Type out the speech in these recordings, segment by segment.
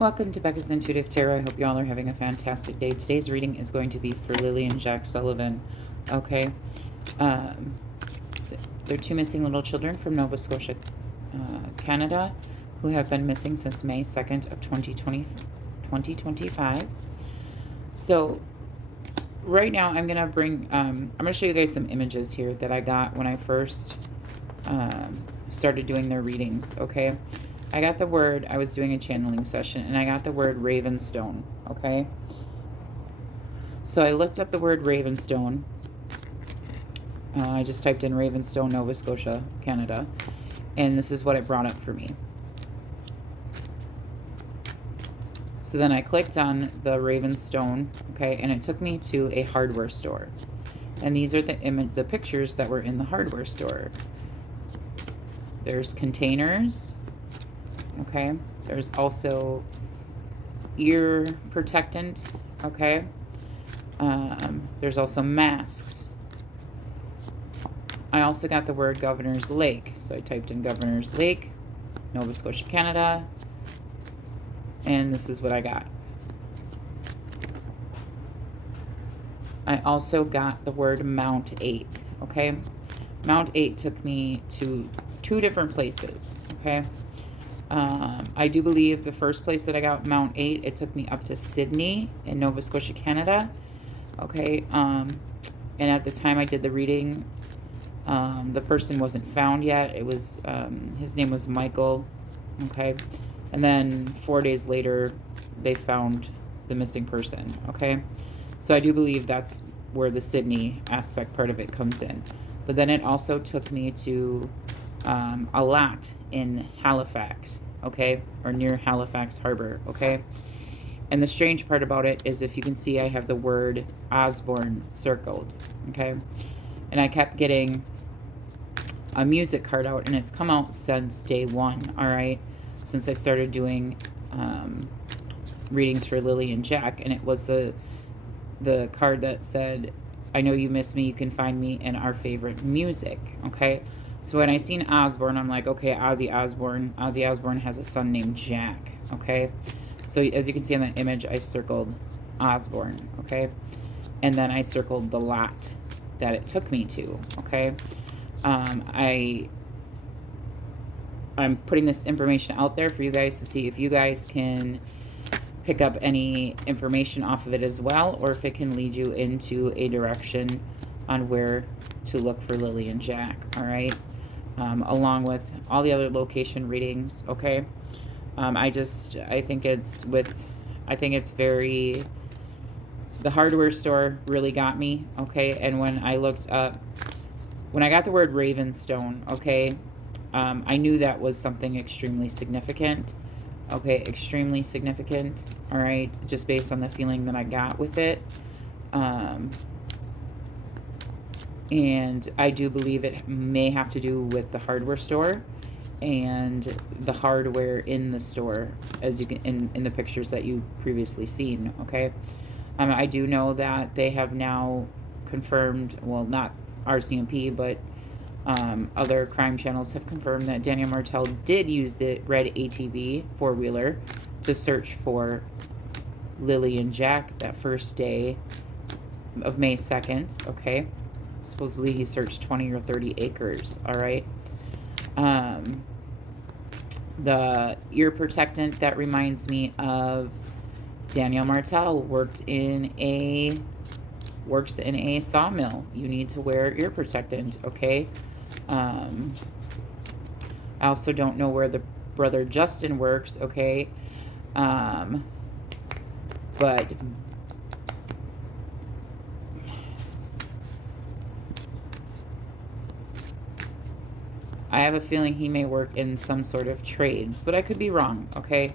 Welcome to Becca's Intuitive Tarot. I hope you all are having a fantastic day. Today's reading is going to be for Lily and Jack Sullivan. Okay. Um, they're two missing little children from Nova Scotia, Canada, who have been missing since May 2nd of 2025. So right now I'm going to bring, I'm going to show you guys some images here that I got when I first started doing their readings. Okay. I got the word, I was doing a channeling session, and I got the word Ravenstone, okay? So I looked up the word Ravenstone. I just typed in Ravenstone, Nova Scotia, Canada, and this is what it brought up for me. So then I clicked on the Ravenstone, okay, and it took me to a hardware store. And these are the pictures that were in the hardware store. There's containers. Okay, there's also ear protectant, okay? There's also masks. I also got the word Governor's Lake. So I typed in Governor's Lake, Nova Scotia, Canada, and this is what I got. I also got the word Mount 8, okay? Mount 8 took me to two different places, okay? I do believe the first place that I got Mount 8, it took me up to Sydney in Nova Scotia, Canada. Okay. And at the time I did the reading, the person wasn't found yet. It was, his name was Michael. Okay. And then 4 days later, they found the missing person. Okay. So I do believe that's where the Sydney aspect part of it comes in. But then it also took me to a lot in Halifax, okay, or near Halifax Harbor, okay. And the strange part about it is, if you can see, I have the word Osborne circled, okay. And I kept getting a music card out, and it's come out since day one, all right, since I started doing readings for Lily and Jack. And it was the card that said, I know you miss me, you can find me in our favorite music, okay. So when I seen Osborne, I'm like, okay, Ozzy Osbourne. Ozzy Osbourne has a son named Jack, okay? So as you can see in that image, I circled Osborne, okay? And then I circled the lot that it took me to, okay? I'm putting this information out there for you guys to see if you guys can pick up any information off of it as well, or if it can lead you into a direction on where to look for Lily and Jack, all right? Along with all the other location readings, okay? I think it's very, the hardware store really got me, okay? And when I looked up, when I got the word Ravenstone, okay, I knew that was something extremely significant, okay? Extremely significant, all right? Just based on the feeling that I got with it. And I do believe it may have to do with the hardware store and the hardware in the store, as you can in the pictures that you previously seen, okay? I do know that they have now confirmed, well, not RCMP, but other crime channels have confirmed that Daniel Martel did use the red ATV four-wheeler to search for Lily and Jack that first day of May 2nd, okay? Supposedly he searched 20 or 30 acres, all right? The ear protectant, that reminds me of Daniel Martel works in a sawmill. You need to wear ear protectant, okay? I also don't know where the brother Justin works, okay? But I have a feeling he may work in some sort of trades, but I could be wrong, okay?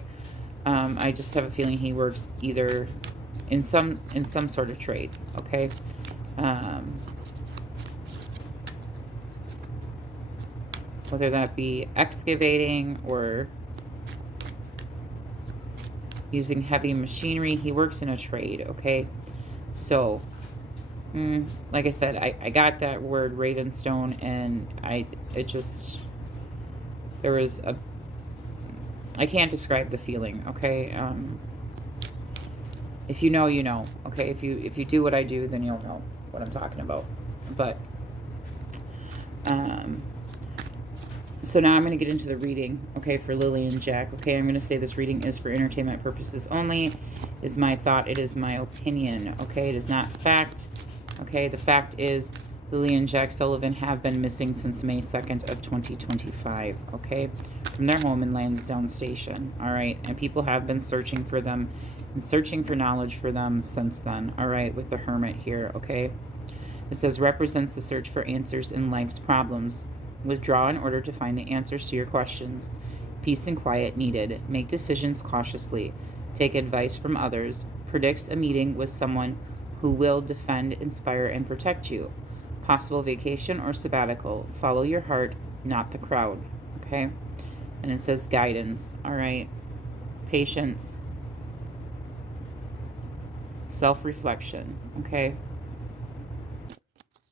I just have a feeling he works either in some sort of trade, okay? Whether that be excavating or using heavy machinery, he works in a trade, okay? So, like I said, I got that word Ravenstone, and there was I can't describe the feeling, okay? If you know, you know, okay? If you do what I do, then you'll know what I'm talking about. But, so now I'm going to get into the reading, okay, for Lily and Jack. Okay, I'm going to say this reading is for entertainment purposes only. It is my thought. It is my opinion, okay? It is not fact, okay? The fact is Lily and Jack Sullivan have been missing since May 2nd of 2025, okay? From their home in Lansdowne Station, all right? And people have been searching for them and searching for knowledge for them since then, all right, with the Hermit here, okay? It says, represents the search for answers in life's problems. Withdraw in order to find the answers to your questions. Peace and quiet needed. Make decisions cautiously. Take advice from others. Predicts a meeting with someone who will defend, inspire, and protect you. Possible vacation or sabbatical. Follow your heart, not the crowd. Okay? And it says guidance. All right. Patience. Self-reflection. Okay?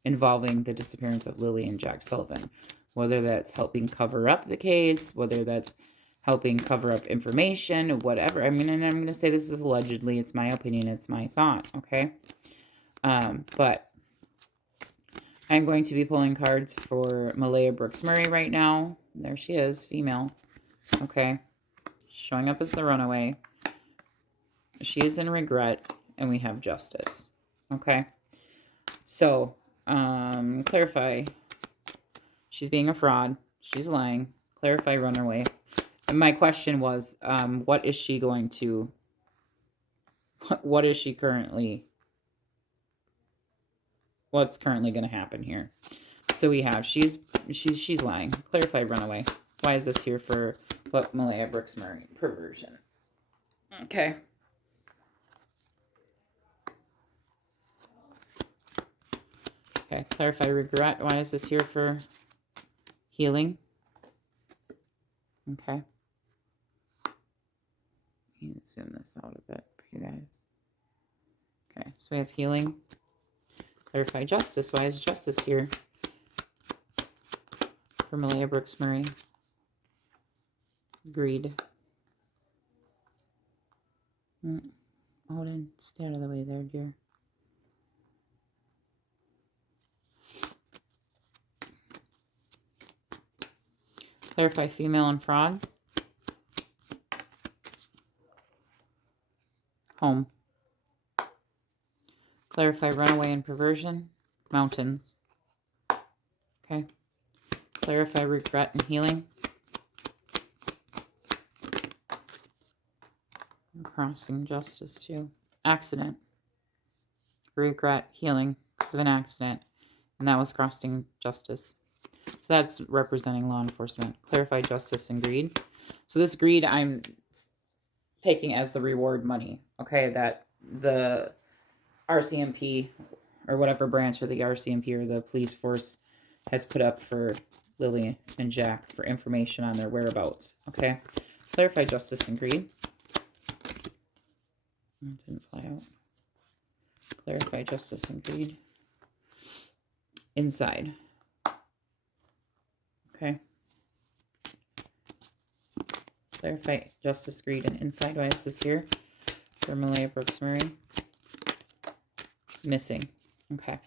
Involving the disappearance of Lily and Jack Sullivan. Whether that's helping cover up the case, whether that's helping cover up information, whatever. I mean, and I'm going to say this is allegedly. It's my opinion. It's my thought. Okay? But I'm going to be pulling cards for Malaya Brooks Murray right now. There she is, female. Okay. Showing up as the runaway. She is in regret, and we have justice. Okay. So, clarify. She's being a fraud. She's lying. Clarify runaway. And my question was, what is she going to, what is she currently, what's currently going to happen here? So we have, she's lying. Clarify runaway. Why is this here for what Malaya Brooks Murray? Perversion. Okay. Okay, clarify regret. Why is this here for healing? Okay. Zoom this out a bit for you guys. Okay, so we have healing. Clarify justice. Why is justice here for Malaya Brooks Murray? Greed. Odin, stay out of the way there, dear. Clarify female and fraud. Home. Clarify runaway and perversion. Mountains. Okay. Clarify regret and healing. Crossing justice too. Accident. Regret, healing because of an accident. And that was crossing justice. So that's representing law enforcement. Clarify justice and greed. So this greed I'm taking as the reward money. Okay, that the RCMP or whatever branch of the RCMP or the police force has put up for Lily and Jack for information on their whereabouts. Okay, clarify justice and greed. It didn't fly out. Clarify justice and greed. Inside. Okay. Clarify justice, greed, and inside. Why is this here for Malaya Brooks Murray? Missing. Okay.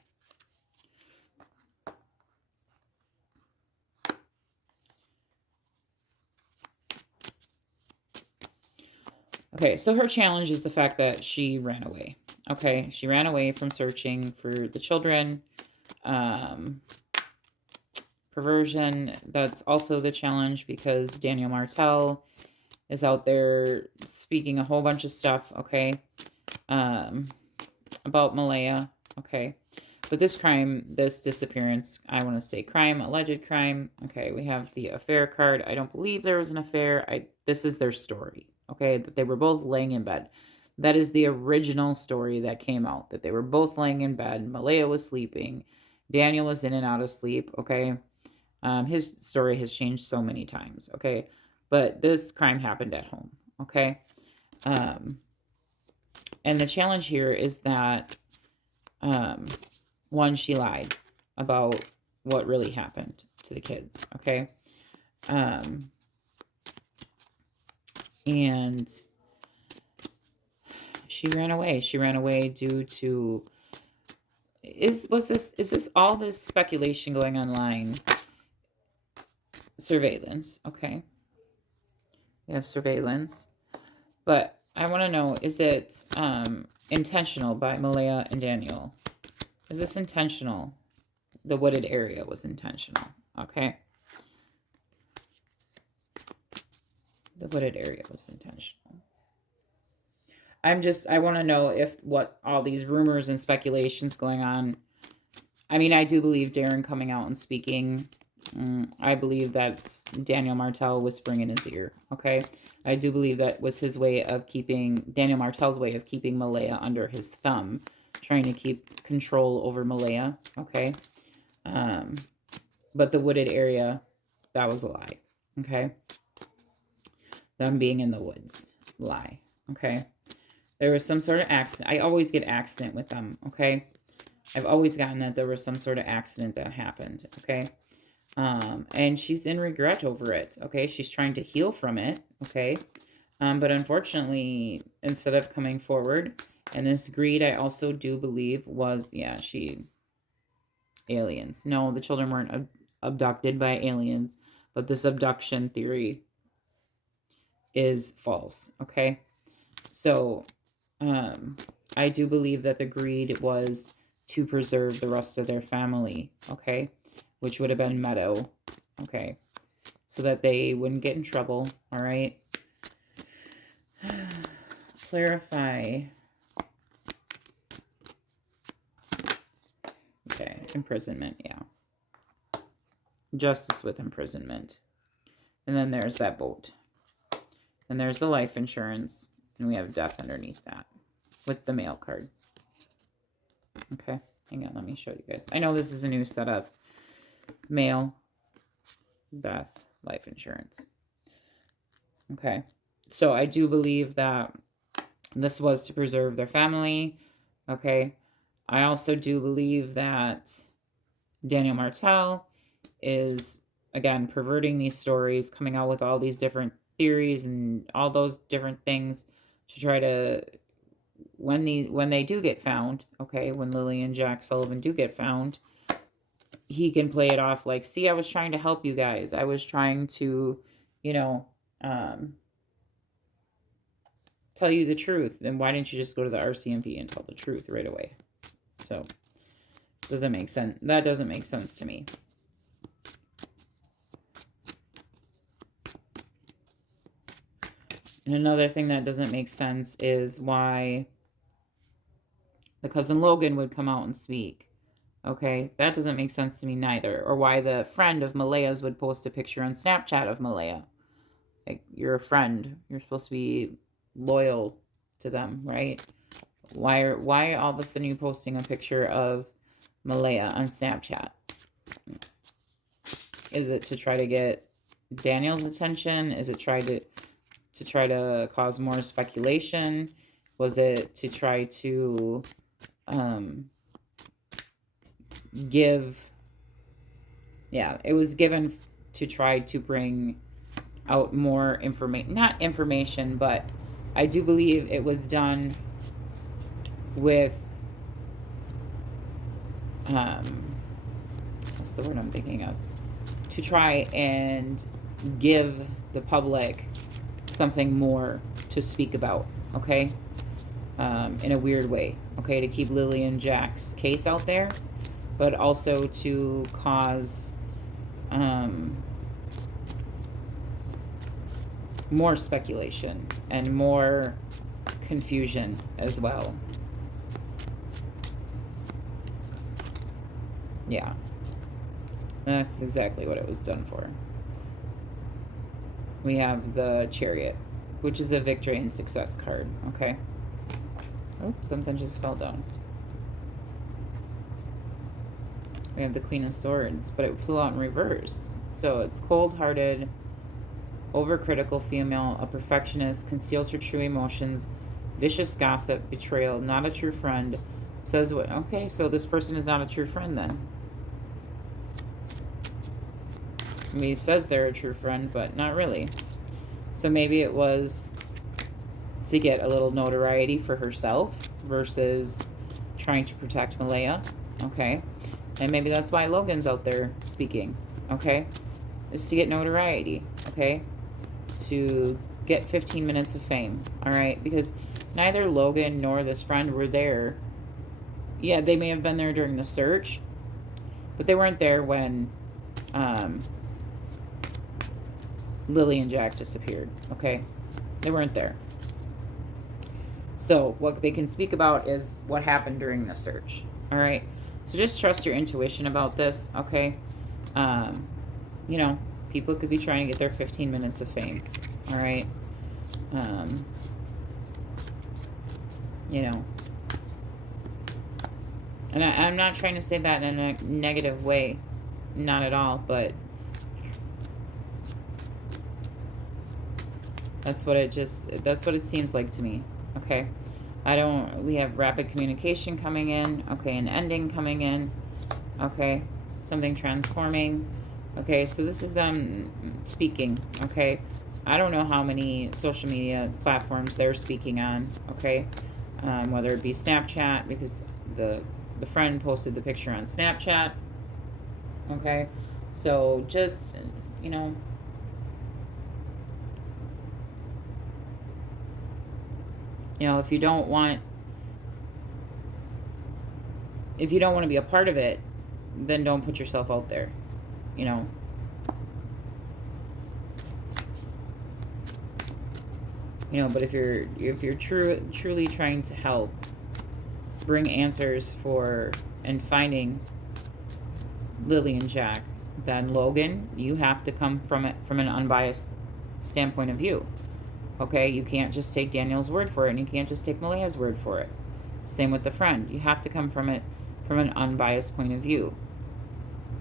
Okay, so her challenge is the fact that she ran away. Okay, she ran away from searching for the children. Perversion, that's also the challenge because Daniel Martell is out there speaking a whole bunch of stuff, okay, about Malaya, okay. But this crime, this disappearance, I want to say crime, alleged crime, okay, we have the affair card. I don't believe there was an affair. This is their story, okay, that they were both laying in bed. That is the original story that came out, that they were both laying in bed. Malaya was sleeping. Daniel was in and out of sleep, okay. His story has changed so many times, okay? But this crime happened at home, okay? And the challenge here is that, one, she lied about what really happened to the kids, okay? And she ran away. She ran away due to, is this all this speculation going online? Surveillance, okay. We have surveillance. But I want to know, is it intentional by Malaya and Daniel? Is this intentional? The wooded area was intentional, okay? The wooded area was intentional. I want to know if what all these rumors and speculations going on. I mean, I do believe Darren coming out and speaking. I believe that's Daniel Martell whispering in his ear, okay? I do believe that was his way of keeping, Daniel Martell's way of keeping Malaya under his thumb, trying to keep control over Malaya, okay? But the wooded area, that was a lie, okay? Them being in the woods, lie, okay? There was some sort of accident. I always get accident with them, okay? I've always gotten that there was some sort of accident that happened, okay? And she's in regret over it, okay? She's trying to heal from it, okay? But unfortunately, instead of coming forward, and this greed, I also do believe was, yeah, aliens. No, the children weren't abducted by aliens, but this abduction theory is false, okay? So, I do believe that the greed was to preserve the rest of their family, okay? Which would have been Meadow, okay? So that they wouldn't get in trouble, all right? Clarify. Okay, imprisonment, yeah. Justice with imprisonment. And then there's that boat. And there's the life insurance. And we have death underneath that with the mail card. Okay, hang on, let me show you guys. I know this is a new setup. Mail, death, life insurance. Okay, so I do believe that this was to preserve their family. Okay, I also do believe that Daniel Martell is, again, perverting these stories, coming out with all these different theories and all those different things to try to, when they do get found, okay, when Lily and Jack Sullivan do get found, he can play it off like, see, I was trying to help you guys. I was trying to, you know, tell you the truth. Then why didn't you just go to the RCMP and tell the truth right away? So, doesn't make sense. That doesn't make sense to me. And another thing that doesn't make sense is why the cousin Logan would come out and speak. Okay, that doesn't make sense to me neither. Or why the friend of Malaya's would post a picture on Snapchat of Malaya. Like, you're a friend. You're supposed to be loyal to them, right? Why all of a sudden you posting a picture of Malaya on Snapchat? Is it to try to get Daniel's attention? Is it try to cause more speculation? Was it to try to it was given to try to bring out more information, not information, but I do believe it was done with what's the word I'm thinking of, to try and give the public something more to speak about, okay, in a weird way, okay, to keep Lily and Jack's case out there, but also to cause more speculation and more confusion as well. Yeah, that's exactly what it was done for. We have the Chariot, which is a victory and success card, okay? Oh, something just fell down. We have the Queen of Swords, but it flew out in reverse. So it's cold-hearted, overcritical female, a perfectionist, conceals her true emotions, vicious gossip, betrayal, not a true friend, says what? Okay, so this person is not a true friend then. I mean, he says they're a true friend, but not really. So maybe it was to get a little notoriety for herself versus trying to protect Malaya, okay? And maybe that's why Logan's out there speaking, okay? Is to get notoriety, okay? To get 15 minutes of fame, all right? Because neither Logan nor this friend were there. Yeah, they may have been there during the search, but they weren't there when Lily and Jack disappeared, okay? They weren't there. So what they can speak about is what happened during the search, all right? So just trust your intuition about this, okay? You know, people could be trying to get their 15 minutes of fame, all right? You know, and I'm not trying to say that in a negative way, not at all, but that's what it seems like to me, okay? We have rapid communication coming in, okay, an ending coming in, okay, something transforming, okay, so this is them speaking, okay? I don't know how many social media platforms they're speaking on, okay? Whether it be Snapchat, because the friend posted the picture on Snapchat, okay? So just, you know, if you don't want to be a part of it, then don't put yourself out there, you know. You know, but if you're truly trying to help bring answers for and finding Lily and Jack, then Logan, you have to come from it from an unbiased standpoint of view. Okay, you can't just take Daniel's word for it, and you can't just take Malaya's word for it. Same with the friend. You have to come from it from an unbiased point of view.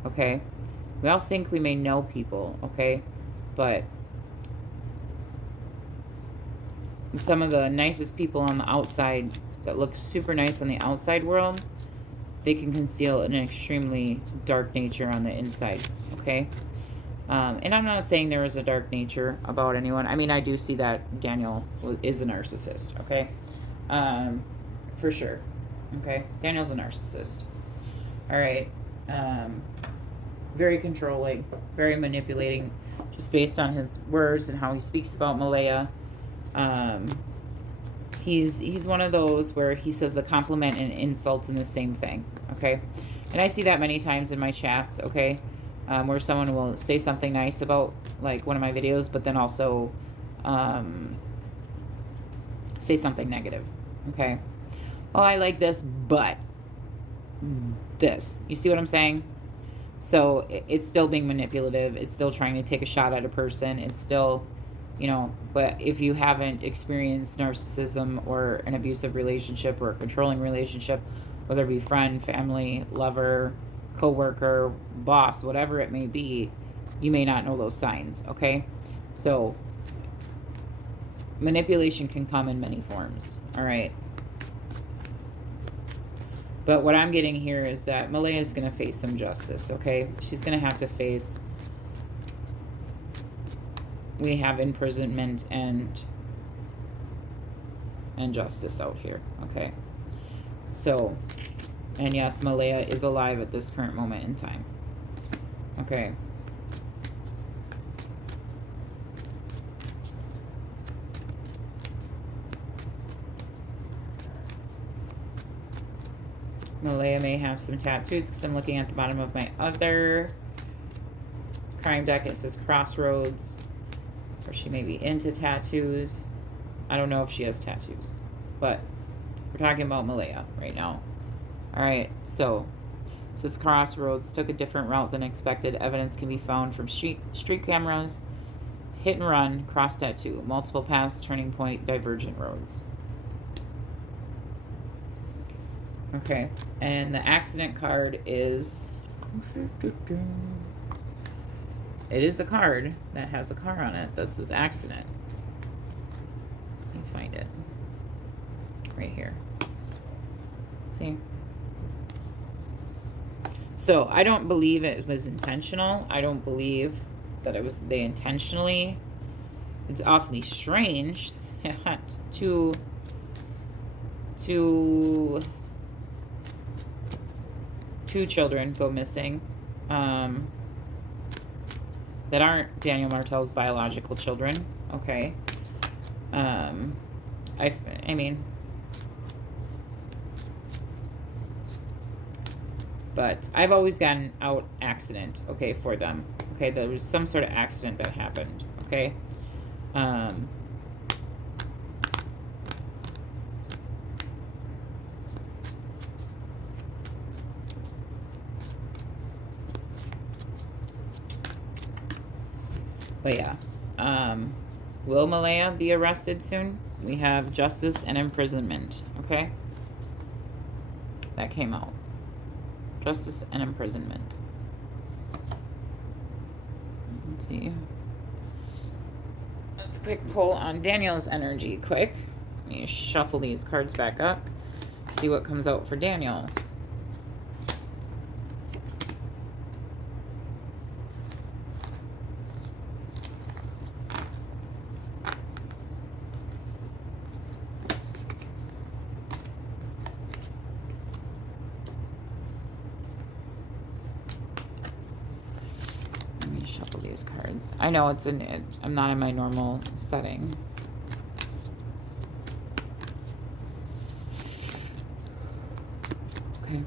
Okay? We all think we may know people, okay? But some of the nicest people on the outside that look super nice on the outside world, they can conceal an extremely dark nature on the inside, okay? And I'm not saying there is a dark nature about anyone. I mean, I do see that Daniel is a narcissist, okay? For sure, okay? Daniel's a narcissist, all right? Very controlling, very manipulating, just based on his words and how he speaks about Malaya. He's one of those where he says a compliment and insult in the same thing, okay? And I see that many times in my chats, okay? Where someone will say something nice about, like, one of my videos, but then also say something negative, okay? Oh, I like this, but this. You see what I'm saying? So it's still being manipulative. It's still trying to take a shot at a person. It's still, you know, but if you haven't experienced narcissism or an abusive relationship or a controlling relationship, whether it be friend, family, lover, coworker, boss, whatever it may be, you may not know those signs, okay? So manipulation can come in many forms, all right? But what I'm getting here is that Malaya is going to face some justice, okay? She's going to have to face, we have imprisonment and justice out here, okay? So, and yes, Malaya is alive at this current moment in time, okay? Malaya may have some tattoos because I'm looking at the bottom of my other crime deck. It says Crossroads, or she may be into tattoos. I don't know if she has tattoos, but we're talking about Malaya right now. All right, so it says Crossroads took a different route than expected. Evidence can be found from street cameras, hit and run, cross tattoo, multiple paths, turning point, divergent roads. Okay, and the accident card is, it is a card that has a car on it. This is accident. Let me find it. Right here. See? So, I don't believe it was intentional. I don't believe that they intentionally It's awfully strange that two children go missing that aren't Daniel Martel's biological children. Okay. I mean, but I've always gotten out accident, okay, for them. Okay, there was some sort of accident that happened, okay? But yeah, will Malaya be arrested soon? We have justice and imprisonment, okay? That came out. Justice and imprisonment. Let's see. Let's quick pull on Daniel's energy, quick. Let me shuffle these cards back up. See what comes out for Daniel. Shuffle these cards. I know I'm not in my normal setting. Okay.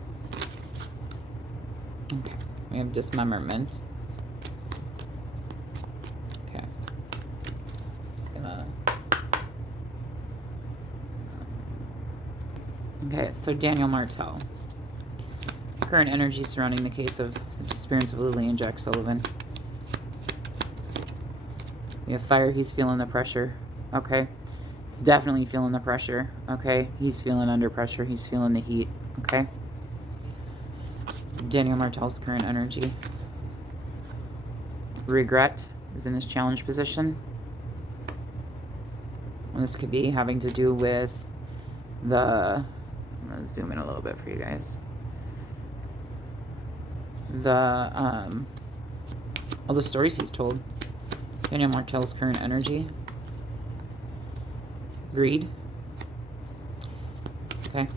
Okay. We have dismemberment. Okay. Just gonna. Okay, so Daniel Martel. Current energy surrounding the case of the disappearance of Lily and Jack Sullivan. We have fire. He's feeling the pressure. Okay. He's definitely feeling the pressure. Okay. He's feeling under pressure. He's feeling the heat. Okay. Daniel Martel's current energy. Regret is in his challenge position. And this could be having to do with the... I'm going to zoom in a little bit for you guys. All the stories he's told. Daniel Martel's current energy. Greed. Okay.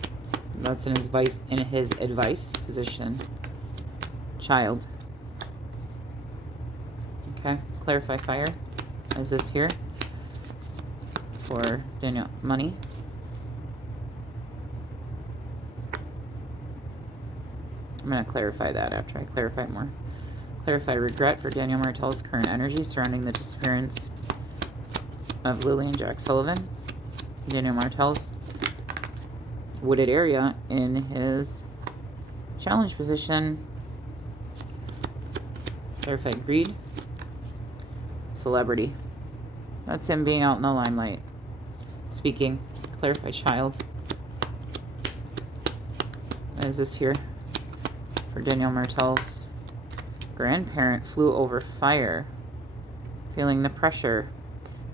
That's in his advice position. Child. Okay. Clarify fire. Is this here? For Daniel. Money. I'm going to clarify that after I clarify more. Clarify regret for Daniel Martel's current energy surrounding the disappearance of Lily and Jack Sullivan. Daniel Martel's wooded area in his challenge position. Clarify greed. Celebrity. That's him being out in the limelight. Speaking. Clarify child. What is this here? For Daniel Martel's grandparent flew over fire. Feeling the pressure.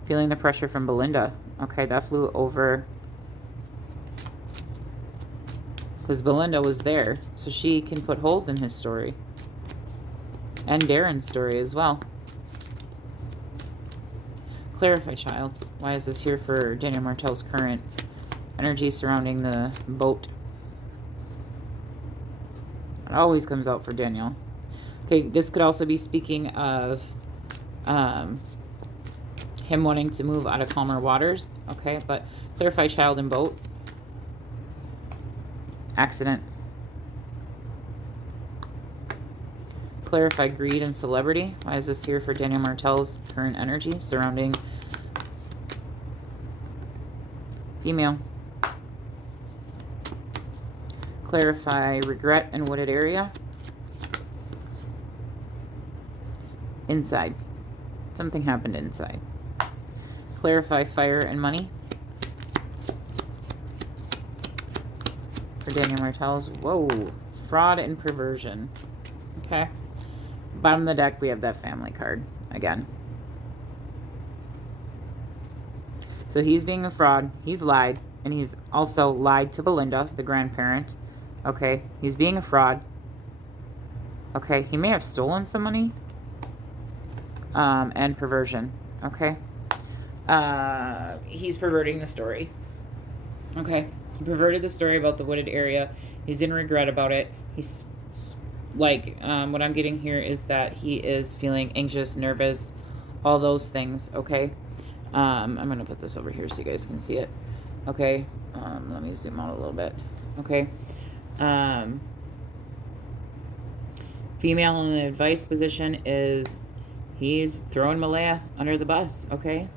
Feeling the pressure from Belinda. Okay, that flew over. Because Belinda was there. So she can put holes in his story. And Darren's story as well. Clarify child. Why is this here for Daniel Martel's current energy surrounding the boat? It always comes out for Daniel. Okay, this could also be speaking of him wanting to move out of calmer waters. Okay, but clarify child and boat. Accident. Clarify greed and celebrity. Why is this here for Daniel Martel's current energy surrounding female? Clarify regret and wooded area. Inside. Something happened inside. Clarify fire and money. For Daniel Martel's. Whoa. Fraud and perversion. Okay. Bottom of the deck, we have that family card again. So he's being a fraud. He's lied. And he's also lied to Belinda, the grandparent. Okay. He's being a fraud. Okay. He may have stolen some money. And perversion. Okay. He's perverting the story. Okay. He perverted the story about the wooded area. He's in regret about it. He's like, what I'm getting here is that he is feeling anxious, nervous, all those things. Okay. I'm going to put this over here so you guys can see it. Okay. Let me zoom out a little bit. Okay. Female in the advice position is he's throwing Malaya under the bus. Okay.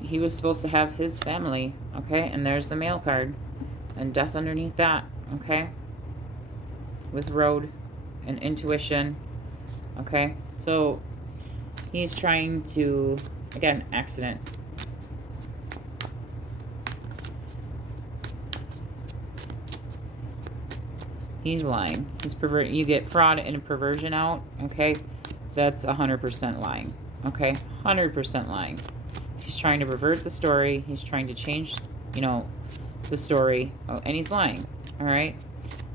He was supposed to have his family. Okay. And there's the male card and death underneath that. Okay. With road and intuition. Okay. So he's trying to, again, accident. He's lying. He's perverting. You get fraud and perversion out. Okay. That's 100% lying. Okay. 100% lying. He's trying to pervert the story. He's trying to change, you know, the story. Oh, and he's lying. All right.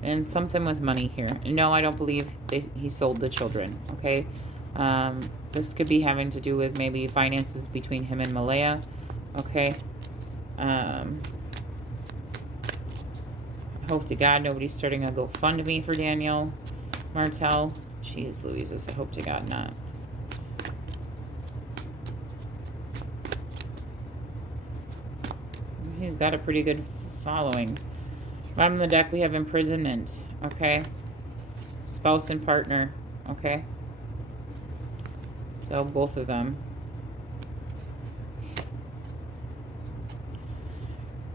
And something with money here. No, I don't believe he sold the children. Okay. This could be having to do with maybe finances between him and Malaya. Okay. Hope to God nobody's starting a GoFundMe for Daniel Martell. Jeez Louises, I hope to God not. He's got a pretty good following. Bottom of the deck, we have imprisonment. Okay. Spouse and partner. Okay. So both of them.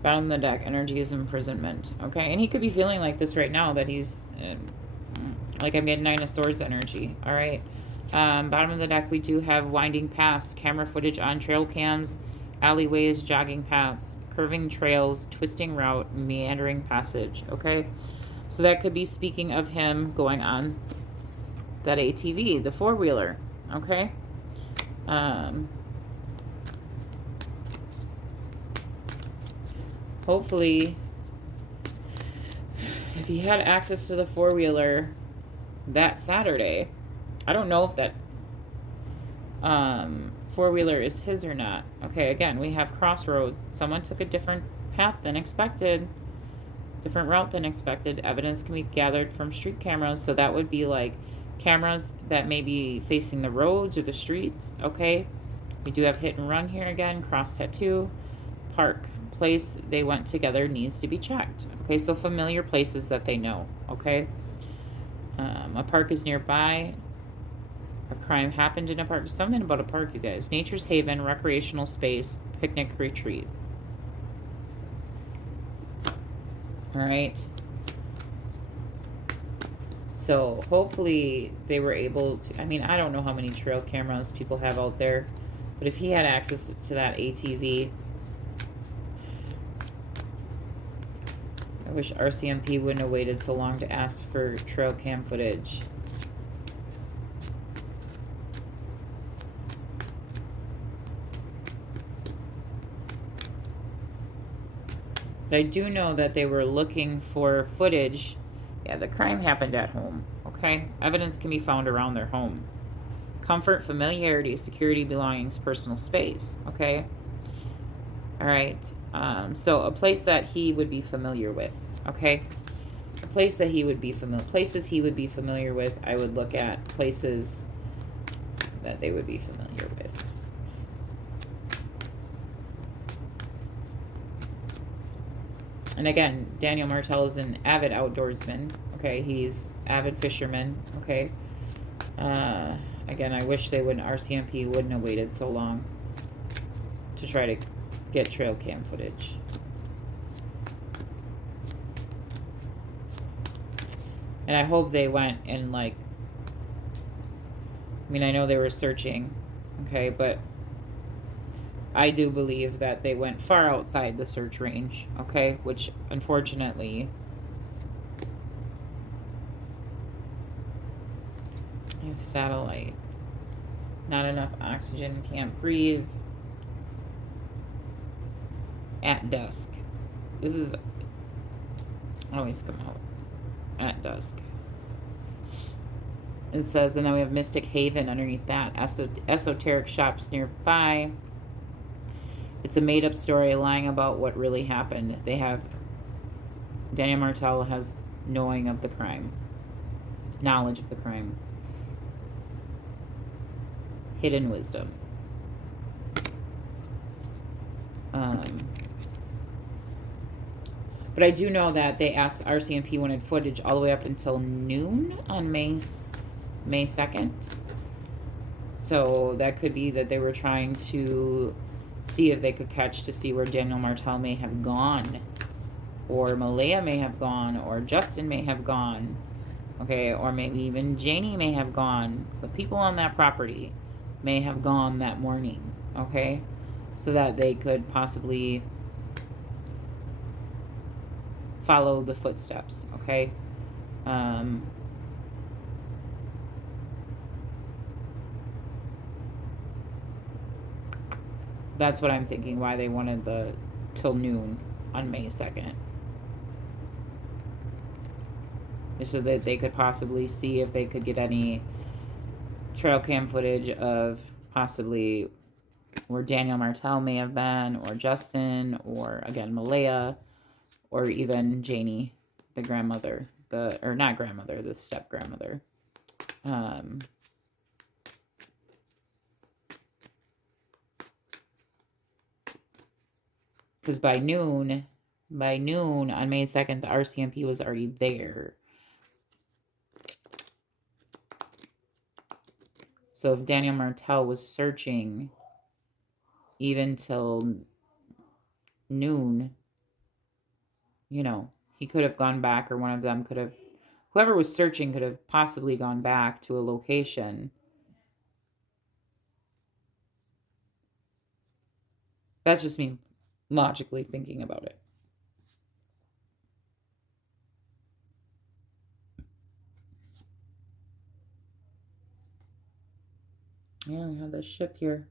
Bottom of the deck, energy is imprisonment. Okay. And he could be feeling like this right now, that he's like I'm getting Nine of Swords energy. All right. Bottom of the deck, we do have winding paths, camera footage on trail cams, alleyways, jogging paths, curving trails, twisting route, meandering passage. Okay. So that could be speaking of him going on that ATV, the four-wheeler. Okay. Hopefully, if he had access to the four-wheeler that Saturday, I don't know if that four-wheeler is his or not. Okay, again, we have crossroads. Someone took a different path than expected, different route than expected. Evidence can be gathered from street cameras, so that would be like cameras that may be facing the roads or the streets. Okay, we do have hit and run here again, cross tattoo, park, place they went together needs to be checked. Okay, so familiar places that they know. Okay, a park is nearby. A crime happened in a park. Something about a park, you guys. Nature's haven, recreational space, picnic retreat. All right. So hopefully they were able to, I mean, I don't know how many trail cameras people have out there, but if he had access to that ATV, I wish RCMP wouldn't have waited so long to ask for trail cam footage. But I do know that they were looking for footage. Yeah, the crime happened at home. Okay? Evidence can be found around their home. Comfort, familiarity, security, belongings, personal space. Okay? All right. So a place that he would be familiar with. Okay? A place that he would be familiar. Places he would be familiar with. I would look at places that they would be familiar with. And again, Daniel Martell is an avid outdoorsman. Okay, he's avid fisherman. Okay. Again, I wish they wouldn't, RCMP wouldn't have waited so long to try to get trail cam footage. And I hope they went and like, I mean, I know they were searching, okay, but I do believe that they went far outside the search range, okay, which unfortunately, I have satellite, not enough oxygen, can't breathe, at dusk. This is always come out at dusk. It says, and then we have Mystic Haven underneath that. Esoteric shops nearby. It's a made-up story lying about what really happened. They have... Daniel Martell has knowing of the crime. Knowledge of the crime. Hidden wisdom. But I do know that they asked RCMP wanted footage all the way up until noon on May 2nd. So that could be that they were trying to see if they could catch to see where Daniel Martell may have gone. Or Malaya may have gone. Or Justin may have gone. Okay, or maybe even Janie may have gone. The people on that property may have gone that morning. Okay? So that they could possibly follow the footsteps. Okay? That's what I'm thinking, why they wanted the till noon on May 2nd. So that they could possibly see if they could get any trail cam footage of possibly where Daniel Martell may have been, or Justin, or again Malaya, or even Janie, the grandmother, or not grandmother, the step grandmother. Because by noon on May 2nd, the RCMP was already there. So if Daniel Martell was searching even till noon, you know, he could have gone back, or one of them could have, whoever was searching could have possibly gone back to a location. That's just me logically thinking about it. Yeah, we have this ship here.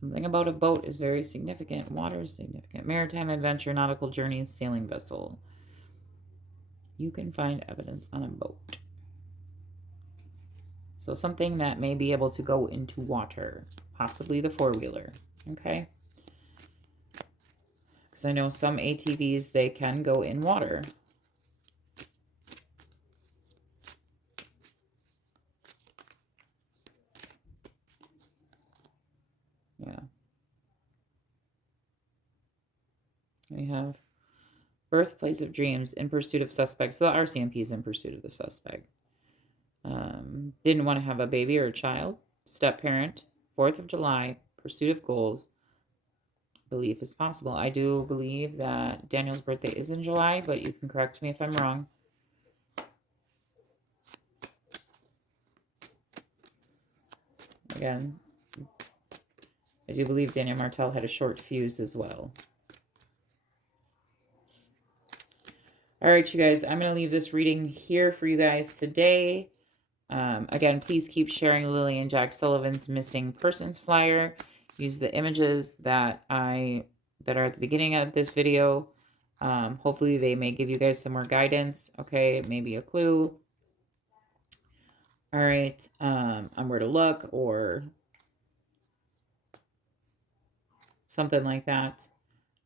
Something about a boat is very significant. Water is significant. Maritime adventure, nautical journeys, sailing vessel. You can find evidence on a boat. So something that may be able to go into water. Possibly the four-wheeler. Okay? Because I know some ATVs, they can go in water. Yeah. We have birthplace of dreams, in pursuit of suspects. So the RCMP is in pursuit of the suspect. Didn't want to have a baby or a child. Step parent. 4th of July. Pursuit of goals. Belief is possible. I do believe that Daniel's birthday is in July, but you can correct me if I'm wrong. Again, I do believe Daniel Martell had a short fuse as well. All right, you guys, I'm going to leave this reading here for you guys today. Again, please keep sharing Lily and Jack Sullivan's missing persons flyer. Use the images that are at the beginning of this video. Hopefully they may give you guys some more guidance. Okay, maybe a clue. All right, on where to look or something like that.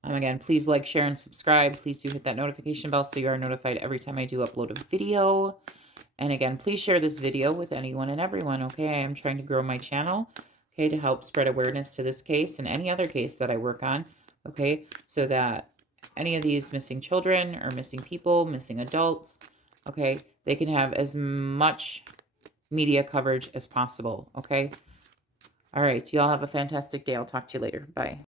Again, please like, share, and subscribe. Please do hit that notification bell so you are notified every time I do upload a video. And again, please share this video with anyone and everyone, okay? I am trying to grow my channel, okay, to help spread awareness to this case and any other case that I work on, okay? So that any of these missing children or missing people, missing adults, okay, they can have as much media coverage as possible, okay? All right, you all have a fantastic day. I'll talk to you later. Bye.